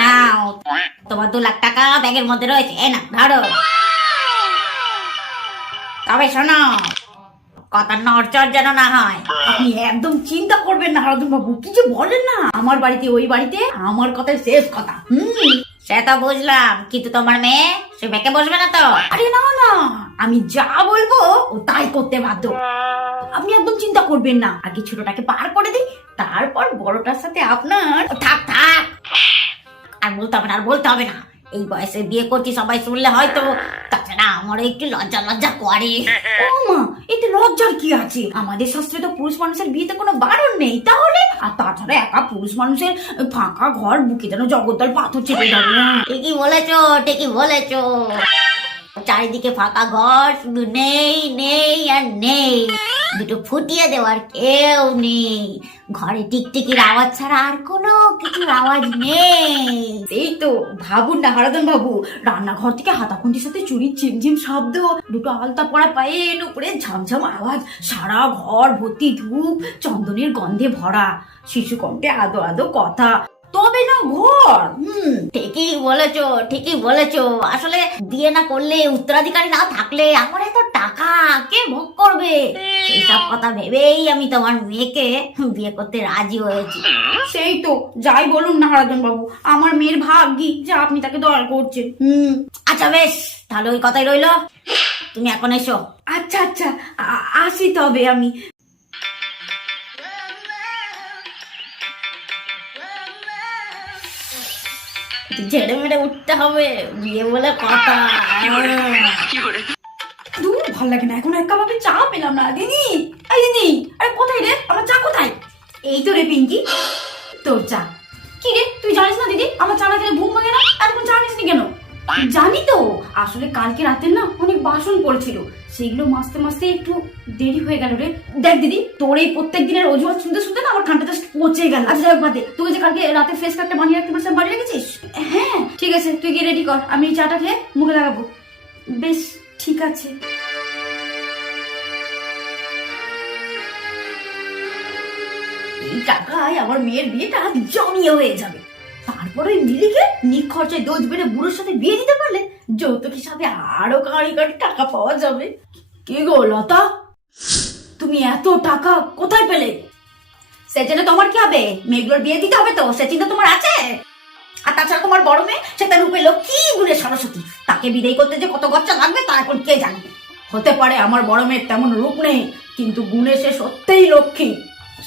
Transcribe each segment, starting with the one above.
নাও। তোমার দু লাখ টাকা ব্যাগের মধ্যে রয়েছে না ধরো। তবে শোনো, কথা নড়চড় যেন না হয়। আপনি একদম চিন্তা করবেন না বাবু কি যে বলেন না? আমার বাড়িতে, ওই বাড়িতে আমার কথাই শেষ কথা, হুম? বুঝলাম, কিন্তু তোমার মেয়ে, সে বেঁকে বসবে না তো? আরে না না, আমি যা বলব, ও তাই করতে বাধ্য। আপনি একদম চিন্তা করবেন না, আগে ছোটটাকে পার করে দিই, তারপর বড়টার সাথে আপনার থাক থাক আর বলতে হবে না আর বলতে হবে না। এই বয়সে বিয়ে করছি সবাই শুনলে হয়তো তাছাড়া আমার একটু লজ্জা লজ্জা করে। ও মা এতে লজ্জার কি আছে? আমাদের শাস্ত্রে তো পুরুষ মানুষের বিয়েতে কোনো বারণ নেই তাহলে? আর তাছাড়া একা পুরুষ মানুষের ফাঁকা ঘর বুকে যেন জগদ্দল পাথর চেপে ধরে। ঠিকই বলেছ ঠিকই বলেছ। চারিদিকে ফাঁকা ঘর শুধু নেই নেই আর নেই। দুটো ফুটিয়ে দেওয়ার কেউ নেই। ঘরে টিকটিকির আওয়াজ ছাড়া আর কোনো কিছুর আওয়াজ নেই। এই তো, ভাবুন না, হারাধন বাবু। রান্নাঘর থেকে হাতাখুন্তির সাথে চুরির ঝিমঝিম শব্দ, দুটো আলতা পড়া পায়ে উপরে ঝামঝাম আওয়াজ, সারা ঘর ভর্তি ধূপ, চন্দনের গন্ধে ভরা। শিশু কণ্ঠে আদো আদো কথা। তবে না ঘর। হুম। ঠিকই বলেছ ঠিকই বলেছ। আসলে বিয়ে না করলে উত্তরাধিকারী না থাকলে আমার এত টাকা কে ভোগ করবে? এইসব কথা ভেবেই আমি তোমার মেয়েকে বিয়ে করতে রাজি হয়েছি। সেই তো যাই বলুন না হারাধন বাবু আমার মেয়ের ভাগ্যি যে আপনি তাকে দয়া করছেন। হুম। আচ্ছা বেশ তাহলে ওই কথাই রইল। তুমি এখন এসো। আচ্ছা আচ্ছা আসি তবে আমি। ঝেড়ে মেরে উঠতে হবে, বিয়ে বলে কথা। ভালো লাগে না। এখন এক কাপ আমি চা পেলাম না। দিদি, এই দিদি, আরে কোথায় রে? আমার চা কোথায়? এই তো রে পিঙ্কি, তোর চা। কি রে, তুই জানিস না দিদি? আমার চা না খেলে ঘুম ভাঙে না? এতক্ষণ চা নিস কেন? জানি তো। আসলে কালকে রাতে না অনেক বাসন পড়েছিল। সেগুলো মাজতে মাজতে একটু দেরি হয়ে গেল রে। দেখ দিদি, তোর এই প্রত্যেক দিনের অজুহাত শুনতে শুনতে না আমার ঠান্ডাটা পচে গেল। আচ্ছা যাক বাদে তুই যে কালকে রাতে ফেস প্যাকটা বানিয়ে রাখতে পারছিস বানিয়ে রেখেছিস? হ্যাঁ। ঠিক আছে, তুই গিয়ে রেডি কর। আমি চাটা খেয়ে মুখে লাগাবো। বেশ, ঠিক আছে। এই টাকায় আমার মেয়ের বিয়েটা জমিয়ে হয়ে যাবে। তারপরে মিলিকে নিখরচায় দোষ বেড়ে বুড়োর সাথে বিয়ে দিতে পারলে যৌতুক হিসাবে আরও কাঁড়ি কাঁড়ি টাকা পাওয়া যাবে। কি গো লতা? তুমি এত টাকা কোথায় পেলে? সে জন্য তোমার কি হবে? মেয়েগুলোর বিয়ে দিতে হবে তো, সে চিন্তা তোমার আছে? আর তাছাড়া তোমার বড় মেয়ে, সে তার রূপে লক্ষ্মী গুণে সরস্বতী। তাকে বিদায় করতে যে কত খরচা লাগবে তা এখন কে জানে হতে পারে আমার বড় মেয়ের তেমন রূপ নেই, কিন্তু গুণে সে সত্যিই লক্ষ্মী।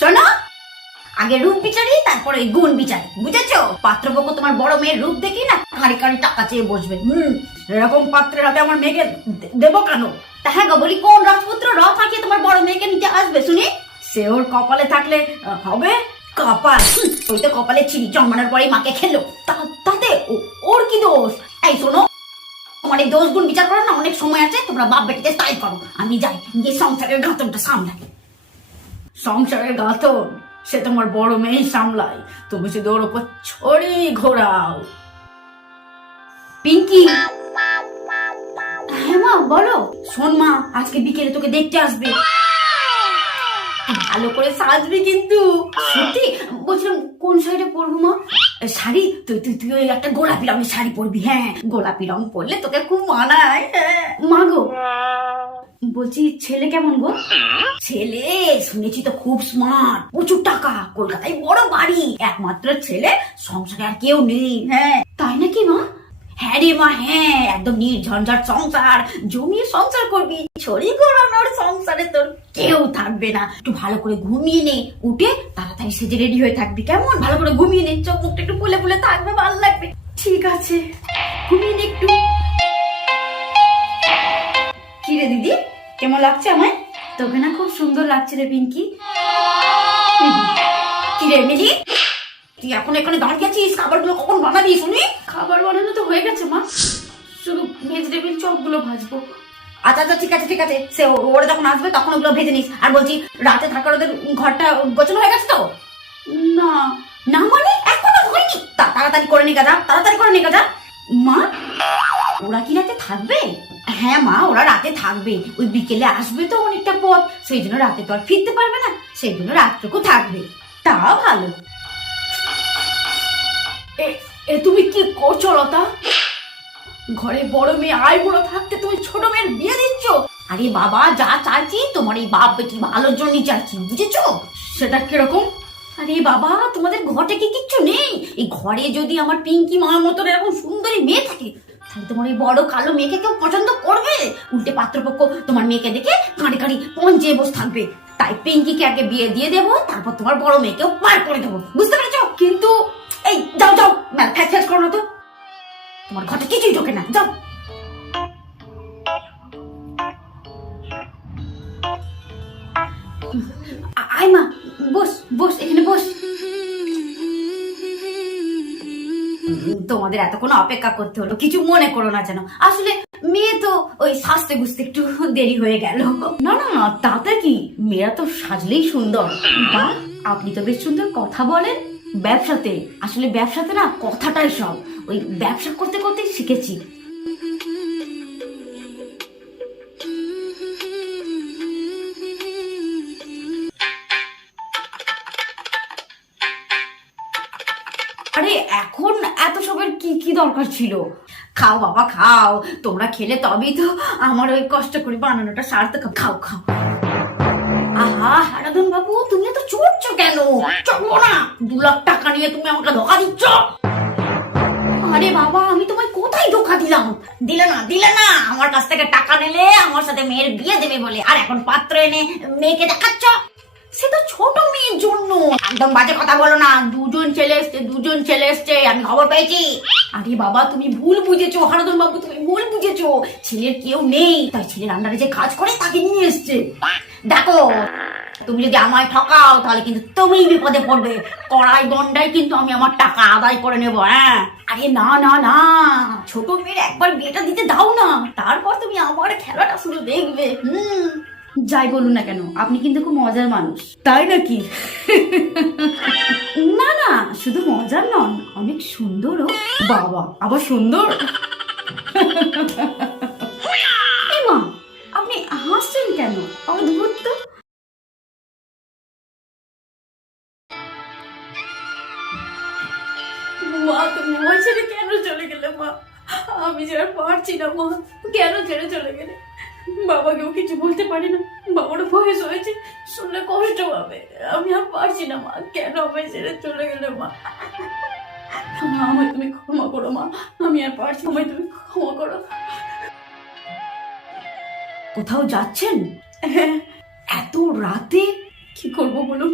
শোনো, আগে রূপ বিচারি, তারপরে গুণ বিচারি, বুঝেছ? পাত্রপক্ষ তোমার বড় মেয়ের রূপ দেখি না কারি কারি টাকা চেয়ে বসবে। হুম। এরকম পাত্রের হাতে আমার মেয়েকে দেবো কেন? তা হ্যাঁ গো বলি কোন রাজপুত্র র থাকিয়ে তোমার বড় মেয়েকে নিতে আসবে শুনি? সে ওর কপালে থাকলে হবে কপাল। ওই তো কপালে ছিঁড়ি জন্মানোর পরেই মাকে খেলো। তাতে ওর কি দোষ? এই শোনো তোমার এই দোষ গুণ বিচার করো না অনেক সময় আছে তোমরা বাপ বেটিতে তাই করো। আমি যাই গিয়ে সংসারের ঘাতনটা সামলাই। সংসারের ঘাতন সে তোমার বড় মেয়েই সামলায়। তুমি শুধু ওর উপর ছড়ি ঘোরাও। পিঙ্কি বলো। শোন মা, আজকে বিকেলে তোকে দেখতে আসবে। ভালো করে কিন্তু। সত্যি? বলছিলাম, কোন শাড়িটা পরবো মা? শাড়ি? তুই তুই তুই ওই একটা গোলাপি রঙের শাড়ি পরবি হ্যাঁ। গোলাপি রং পরলে তোকে খুব মানায় হ্যাঁ। মা গো, বলছি ছেলে কেমন গো? ছেলে, শুনেছি তো খুব স্মার্ট প্রচুর টাকা, কলকাতায় বড় বাড়ি। একমাত্র ছেলে, সংসারে আর কেউ নেই হ্যাঁ। তাই নাকি মা? হ্যাঁ রে মা হ্যাঁ একদম নির্ঝঞ্ঝাট সংসার, জমিয়ে সংসার করবি ছড়ি ঘোরানোর সংসারে তোর কেউ থাকবে না। একটু ভালো করে ঘুমিয়ে নে, উঠে তাড়াতাড়ি সেজে রেডি হয়ে থাকবি, কেমন? ভালো করে ঘুমিয়ে নে, চোখ মুখটা একটু ফুলে ফুলে থাকবে, ভালো লাগবে। ঠিক আছে, ঘুমিয়ে নে একটু। কি রে দিদি, কেমন লাগছে আমায়? তোকে না খুব সুন্দর লাগছে রে পিঙ্কি। কি রে মিলি, তুই এখন এখানে দাঁড়িয়ে আছিস? খাবারগুলো কখন বানাবি শুনি? খাবার বানানো তো হয়ে গেছে মা। শুধু ভেজিটেবিল চপগুলো ভাজবো। আচ্ছা আচ্ছা ঠিক আছে ঠিক আছে। সে ওরা যখন আসবে তখন ওগুলো ভেজে নিস। আর বলছি রাতে থাকার ওদের ঘরটা গোছানো হয়ে গেছে তো? না। না মানে? এখনও হয়নি তা তাড়াতাড়ি করে নি গাদা তাড়াতাড়ি করে নি গাদা মা ওরা কি রাতে থাকবে? হ্যাঁ মা ওরা রাতে থাকবে। ওই বিকেলে আসবে তো অনেকটা পথ। সেই জন্য রাতে তো আর ফিরতে পারবে না। সেই জন্য রাতটুকু থাকবে। তা ভালো। এ- তুমি কি করছ লতা? ঘরে বড় মেয়ে আয় বুড়ো থাকতে তুমি ছোট মেয়ের বিয়ে দিচ্ছ? আরে বাবা যা চাইছি তোমার এই বাপ বেটি ভালোর জন্যই চাইছি বুঝেছ? সেটা কীরকম? আরে বাবা তোমাদের ঘরে কি কিচ্ছু নেই? এই ঘরে যদি আমার পিঙ্কি মার মতন এরকম সুন্দরী মেয়ে থাকে তাহলে তোমার এই বড় কালো মেয়েকে কেউ পছন্দ করবে? উল্টে পাত্রপক্ষ তোমার মেয়েকে দেখে কাঁড়ি কাঁড়ি পঞ্চে বসে থাকবে। তাই পিঙ্কিকে আগে বিয়ে দিয়ে দেবো তারপর তোমার বড় মেয়েকেও পার করে দেবো। বুঝতে পেরেছ? তোমার ঘরে কিছুই ঢোকে না। যাও। আয় মা, বস বস, এখানে বস। তোমাদের এতক্ষণ অপেক্ষা করতে হলো, কিছু মনে করো না যেন। আসলে মেয়ে তো ওই সাজতে গুজতে একটু দেরি হয়ে গেল। না না না, তাতে কি? মেয়েরা তো সাজলেই সুন্দর। বা আপনি তো বেশ সুন্দর কথা বলেন। ব্যবসাতে, আসলে ব্যবসাতে না কথাটাই সব। ওই ব্যবসা করতে করতে শিখেছি। আরে, এখন এত সবের কি কি দরকার ছিল? খাও বাবা, খাও। তোমরা খেলে তবেই তো আমার ওই কষ্ট করে বানানোটা সারতে খাও খাও। বাবু তুমি তো কেন? না। দু লাখ টাকা নিয়ে তুমি আমাকে ধোকা দিচ্ছ। আরে বাবা, আমি তোমায় কোথায় ধোকা দিলাম? দিলে না দিলে না। আমার কাছ থেকে টাকা নিলে আমার সাথে মেয়ের বিয়ে দেবে বলে। আর এখন পাত্র এনে মেয়েকে দেখাচ্ছ? সে তো ছোট মেয়ের জন্য। একদম বাজে কথা বলো না। দুজন ছেলে এসছে, দুজন ছেলে এসছে। আমি খবর পেয়েছি। আরে বাবা, তুমি ভুল বুঝেছ। হারাধন বাবু, তুমি ভুল বুঝেছ। ছেলের কেউ নেই। তাই ছেলের আন্ডারে যে কাজ করে, তাকে নিয়ে এসছে। দেখো, তুমি যদি আমায় ঠকাও, তাহলে কিন্তু তুমি বিপদে পড়বে। কড়াই দণ্ডায় কিন্তু আমি আমার টাকা আদায় করে নেব হ্যাঁ? আরে না না না। ছোট মেয়ের একবার বিয়েটা দিতে দাও না। তারপর তুমি আমার খেলাটা শুধু দেখবে। হুম। যাই বলুন না কেন, আপনি কিন্তু খুব মজার মানুষ। তাই নাকি? না না, শুধু মজার নন অনেক সুন্দরও। বাবা, আবার সুন্দর? কষ্ট আমি আর পারছি না মা। কেন আমায় ছেড়ে চলে গেলে মা? মা, আমায় তুমি ক্ষমা করো মা। আমি আর পারছি আমায় তুমি ক্ষমা করো। কোথাও যাচ্ছেন? এত রাতে? কি করব বলুন?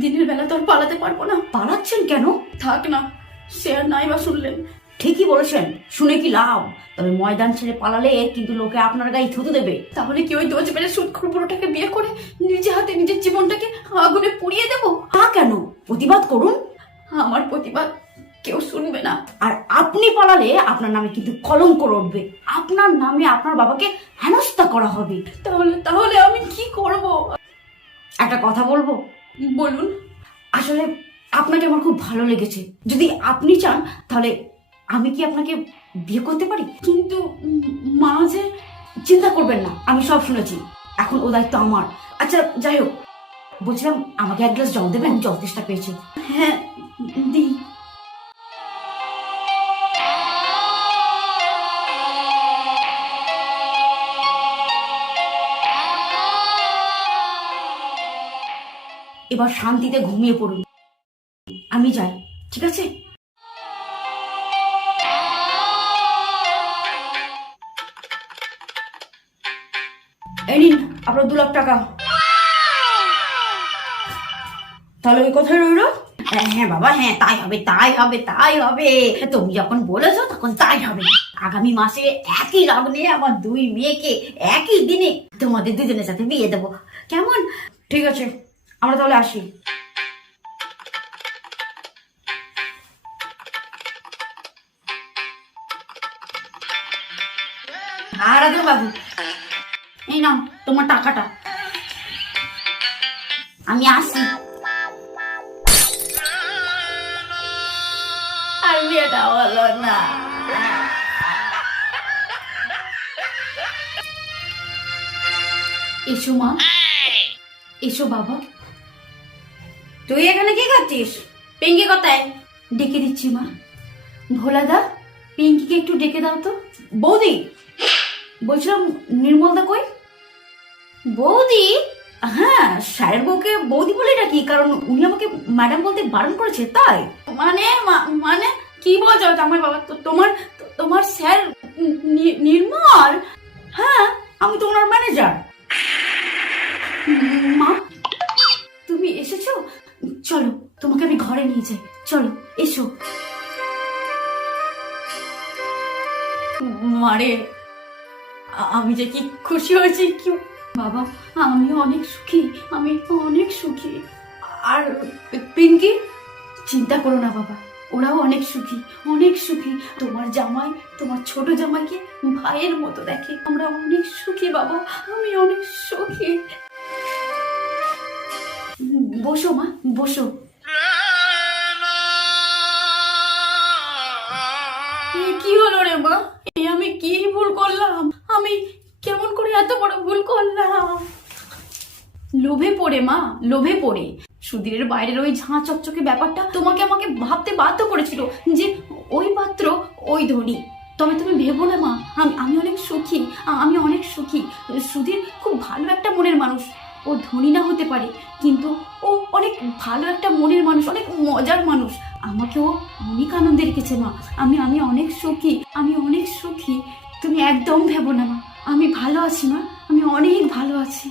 দিনের বেলা তো আর পালাতে পারব না। পালাচ্ছেন কেন? থাক না সে আর নাই বা শুনলেন। ঠিকই বলেছেন শুনে কি লাভ? তবে ময়দান ছেড়ে পালালে কিন্তু লোকে আপনার গায়ে থুতু দেবে। তাহলে কি ওই দোজ বেড়ে সুৎখর বুড়োটাকে বিয়ে করে নিজে হাতে নিজের জীবনটাকে আগুনে পুড়িয়ে দেব? তা কেন? প্রতিবাদ করুন। আমার প্রতিবাদ কেউ শুনবে না। আর আপনি পালালে আপনার নামে কিন্তু কলঙ্ক উঠবে আপনার নামে আপনার বাবাকে হেনস্থা করা হবে। তাহলে তাহলে আমি কি করব? একটা কথা বলব? বলুন। আসলে আপনাকে আমার খুব ভালো লেগেছে। যদি আপনি চান তাহলে আমি কি আপনাকে বিয়ে করতে পারি? কিন্তু মা যে চিন্তা করবেন না আমি সব শুনেছি। এখন ও দায়িত্ব আমার। আচ্ছা যাই হোক বলছিলাম আমাকে এক গ্লাস জল দেবেন? জল তেষ্টা পেয়েছি। হ্যাঁ দি এবার শান্তিতে ঘুমিয়ে পড়ুন। আমি যাই ঠিক আছে? আপনার দু লাখ টাকা। তাহলে ওই কথাই রইল? হ্যাঁ হ্যাঁ বাবা হ্যাঁ তাই হবে তাই হবে তাই হবে। তুমি যখন বলেছ তখন তাই হবে। আগামী মাসে একই লগ্নে আমার দুই মেয়েকে একই দিনে তোমাদের দুজনের সাথে বিয়ে দেবো। কেমন? ঠিক আছে আমরা তাহলে আসি। আরাধন বাবু এই নাও, তোমার টাকাটা। আমি আসি। আর বিয়েটা হলো না। এসো মা। এসো বাবা। তুই এখানে কি করছিস? পিঙ্কি কোথায়? ডেকে দিচ্ছি মা। ভোলাদা, পিঙ্কিকে একটু ডেকে দাও তো। বৌদি, বলছিলাম নির্মলদা কই? বৌদি? হ্যাঁ স্যারের বউকে বৌদি বলে ডাকি কারণ উনি আমাকে ম্যাডাম বলতে বারণ করেছে তাই? মানে মানে কি বলছো? আমার বাবা তো- তোমার তোমার স্যার নির্মল? হ্যাঁ আমি তো ওনার ম্যানেজার মা? তুমি এসেছ? চলো তোমাকে আমি ঘরে নিয়ে যাই। চলো এসো। মারে আমি যে কি খুশি হয়েছি কি বাবা আমি অনেক সুখী আমি অনেক সুখী। আর পিঙ্কি? চিন্তা করো না বাবা ওরাও অনেক সুখী অনেক সুখী। তোমার জামাই তোমার ছোট জামাইকে ভাইয়ের মতো দেখে। আমরা অনেক সুখী বাবা আমি অনেক সুখী। বসো মা বসো। কি হলো রে মা? এ আমি কি ভুল করলাম? আমি কেমন করে এত বড় ভুল করলাম? লোভে পড়ে, মা, লোভে পড়ে। সুধীরের বাইরের ওই ঝাঁ চকচকে ব্যাপারটা তোমাকে আমাকে ভাবতে বাধ্য করেছিল যে ওই পাত্র, ওই ধনী। তবে তুমি ভেবো না, মা, আমি আমি অনেক সুখী আমি অনেক সুখী। সুধীর খুব ভালো একটা মনের মানুষ। ও ধনী না হতে পারে, কিন্তু ও অনেক ভালো একটা মনের মানুষ, অনেক মজার মানুষ। আমাকে ও অনেক আনন্দে রেখেছে, মা। আমি আমি অনেক সুখী, আমি অনেক সুখী। তুমি একদম ভেবো না, মা। আমি ভালো আছি মা আমি অনেক ভালো আছি।